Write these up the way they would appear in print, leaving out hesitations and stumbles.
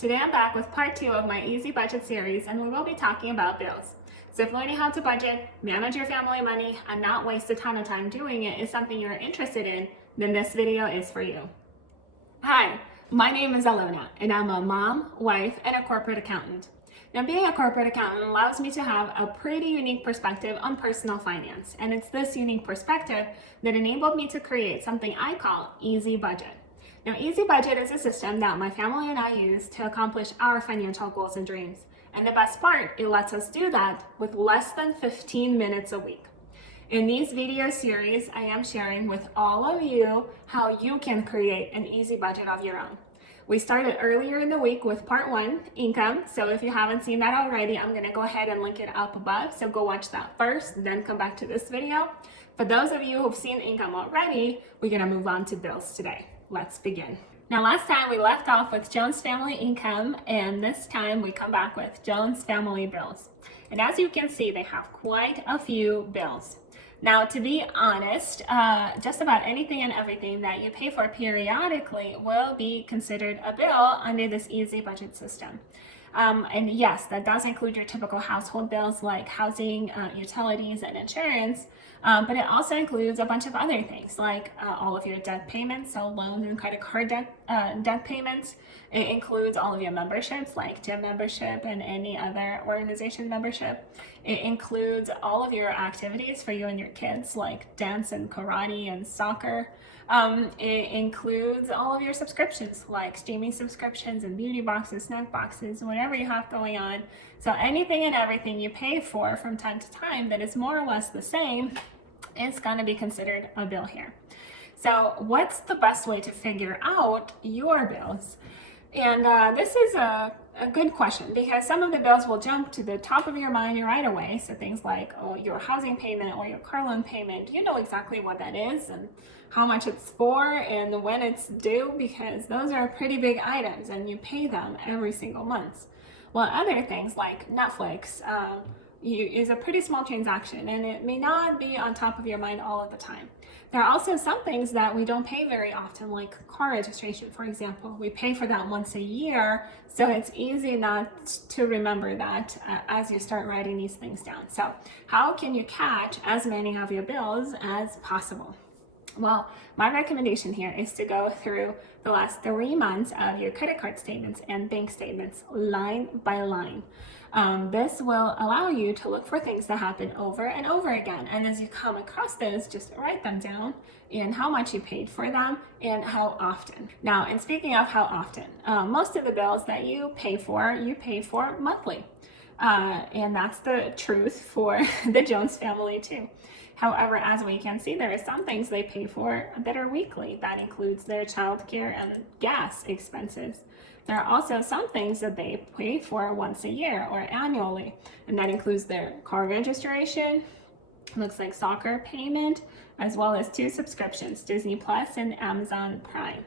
Today I'm back with part 2 of my Easy Budget series, and we will be talking about bills. So if learning how to budget, manage your family money, and not waste a ton of time doing it is something you're interested in, then this video is for you. Hi, my name is Alona, and I'm a mom, wife, and a corporate accountant. Now, being a corporate accountant allows me to have a pretty unique perspective on personal finance, and it's this unique perspective that enabled me to create something I call Easy Budget. Now, Easy Budget is a system that my family and I use to accomplish our financial goals and dreams. And the best part, it lets us do that with less than 15 minutes a week. In these video series, I am sharing with all of you how you can create an easy budget of your own. We started earlier in the week with part 1, income. So if you haven't seen that already, I'm gonna go ahead and link it up above. So go watch that first, then come back to this video. For those of you who've seen income already, we're gonna move on to bills today. Let's begin. Now, last time we left off with Jones family income, and this time we come back with Jones family bills. And as you can see, they have quite a few bills. Now, to be honest, just about anything and everything that you pay for periodically will be considered a bill under this easy budget system. And yes, that does include your typical household bills like housing, utilities, and insurance. But it also includes a bunch of other things like all of your debt payments, so loans and credit card debt payments. It includes all of your memberships like gym membership and any other organization membership. It includes all of your activities for you and your kids like dance and karate and soccer. It includes all of your subscriptions like streaming subscriptions and beauty boxes, snack boxes, whatever you have going on. So anything and everything you pay for from time to time that is more or less the same is going to be considered a bill here. So what's the best way to figure out your bills? And this is a good question because some of the bills will jump to the top of your mind right away. So things like your housing payment or your car loan payment, you know exactly what that is and how much it's for and when it's due, because those are pretty big items and you pay them every single month. While other things like Netflix is a pretty small transaction and it may not be on top of your mind all of the time. There are also some things that we don't pay very often, like car registration, for example. We pay for that once a year, so it's easy not to remember that as you start writing these things down. So how can you catch as many of your bills as possible? Well, my recommendation here is to go through the last 3 months of your credit card statements and bank statements line by line. This will allow you to look for things that happen over and over again. And as you come across those, just write them down and how much you paid for them and how often. Now, and speaking of how often, most of the bills that you pay for monthly. And that's the truth for the Jones family too. However, as we can see, there are some things they pay for that are weekly. That includes their childcare and gas expenses. There are also some things that they pay for once a year or annually, and that includes their car registration, looks like soccer payment, as well as 2 subscriptions, Disney Plus and Amazon Prime.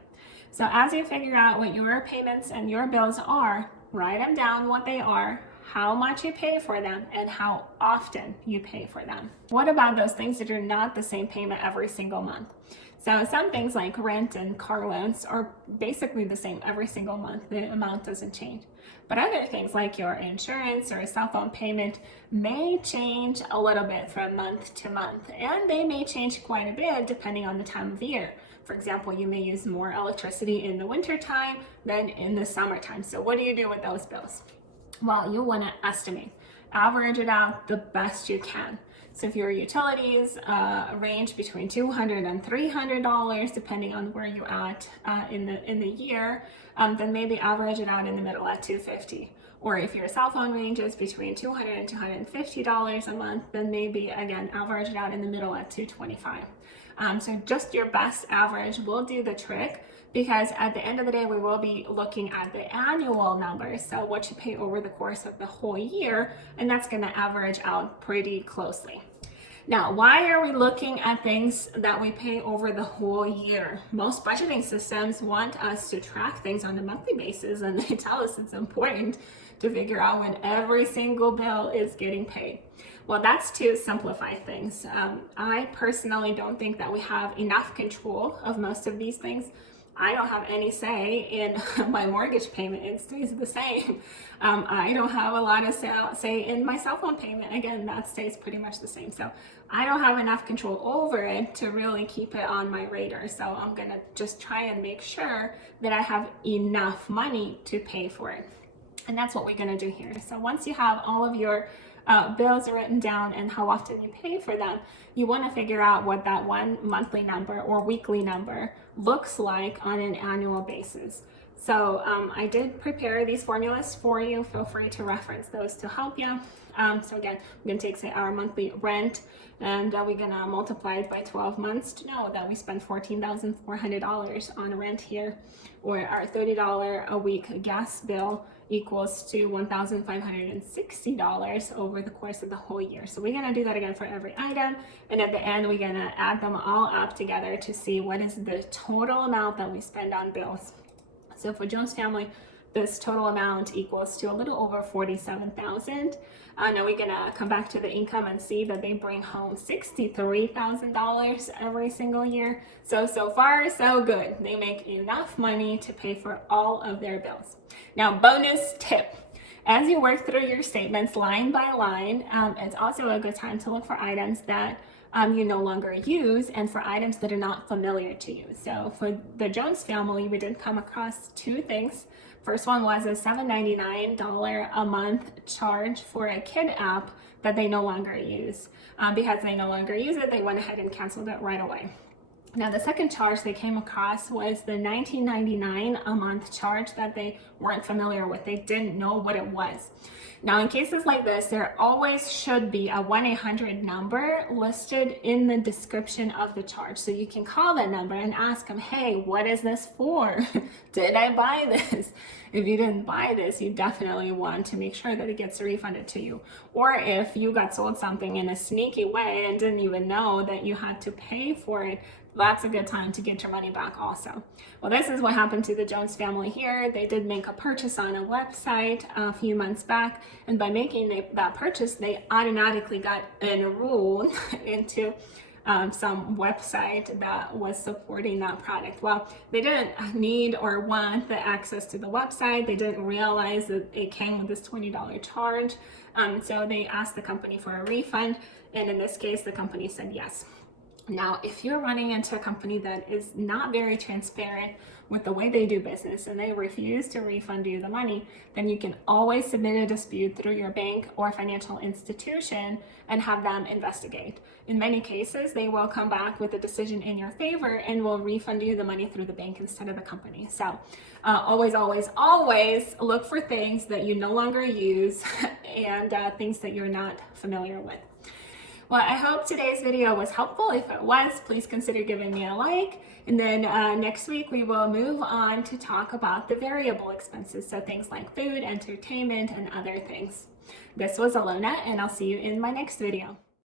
So as you figure out what your payments and your bills are, write them down what they are, how much you pay for them, and how often you pay for them. What about those things that are not the same payment every single month? So some things like rent and car loans are basically the same every single month. The amount doesn't change. But other things like your insurance or a cell phone payment may change a little bit from month to month, and they may change quite a bit depending on the time of year. For example, you may use more electricity in the winter time than in the summertime. So what do you do with those bills? Well, you want to estimate, average it out the best you can. So if your utilities range between $200 and $300, depending on where you're at in the year, then maybe average it out in the middle at $250. Or if your cell phone ranges between $200 and $250 a month, then maybe again average it out in the middle at $225. So just your best average will do the trick, because at the end of the day, we will be looking at the annual numbers, so what you pay over the course of the whole year, and that's going to average out pretty closely. Now, why are we looking at things that we pay over the whole year? Most budgeting systems want us to track things on a monthly basis, and they tell us it's important to figure out when every single bill is getting paid. Well, that's to simplify things. I personally don't think that we have enough control of most of these things. I don't have any say in my mortgage payment. It stays the same. I don't have a lot of say in my cell phone payment. Again, that stays pretty much the same. So I don't have enough control over it to really keep it on my radar. So I'm gonna just try and make sure that I have enough money to pay for it. And that's what we're gonna do here. So once you have all of your bills written down and how often you pay for them, you want to figure out what that one monthly number or weekly number looks like on an annual basis. So I did prepare these formulas for you. Feel free to reference those to help you. So again, we're going to take, say, our monthly rent, and we're going to multiply it by 12 months to know that we spend $14,400 on rent here, or our $30 a week gas bill equals to $1,560 over the course of the whole year. So we're going to do that again for every item, and at the end we're going to add them all up together to see what is the total amount that we spend on bills. So for Jones family, this total amount equals to a little over $47,000. Now we're gonna come back to the income and see that they bring home $63,000 every single year. So far so good. They make enough money to pay for all of their bills. Now, bonus tip. As you work through your statements line by line, it's also a good time to look for items that you no longer use, and for items that are not familiar to you. So for the Jones family, we did come across two things. First one was a $7.99 a month charge for a kid app that they no longer use. Because they no longer use it, they went ahead and canceled it right away. Now, the second charge they came across was the $19.99 a month charge that they weren't familiar with. They didn't know what it was. Now, in cases like this, there always should be a 1-800 number listed in the description of the charge. So you can call that number and ask them, hey, what is this for? Did I buy this? If you didn't buy this, you definitely want to make sure that it gets refunded to you. Or if you got sold something in a sneaky way and didn't even know that you had to pay for it, that's a good time to get your money back also. Well, this is what happened to the Jones family here. They did make a purchase on a website a few months back, and by making that purchase, they automatically got enrolled into some website that was supporting that product. Well, they didn't need or want the access to the website. They didn't realize that it came with this $20 charge. So they asked the company for a refund, and in this case, the company said yes. Now, if you're running into a company that is not very transparent with the way they do business and they refuse to refund you the money, then you can always submit a dispute through your bank or financial institution and have them investigate. In many cases, they will come back with a decision in your favor and will refund you the money through the bank instead of the company. So always look for things that you no longer use and things that you're not familiar with. Well, I hope today's video was helpful. If it was, please consider giving me a like. And then next week, we will move on to talk about the variable expenses. So things like food, entertainment, and other things. This was Alona, and I'll see you in my next video.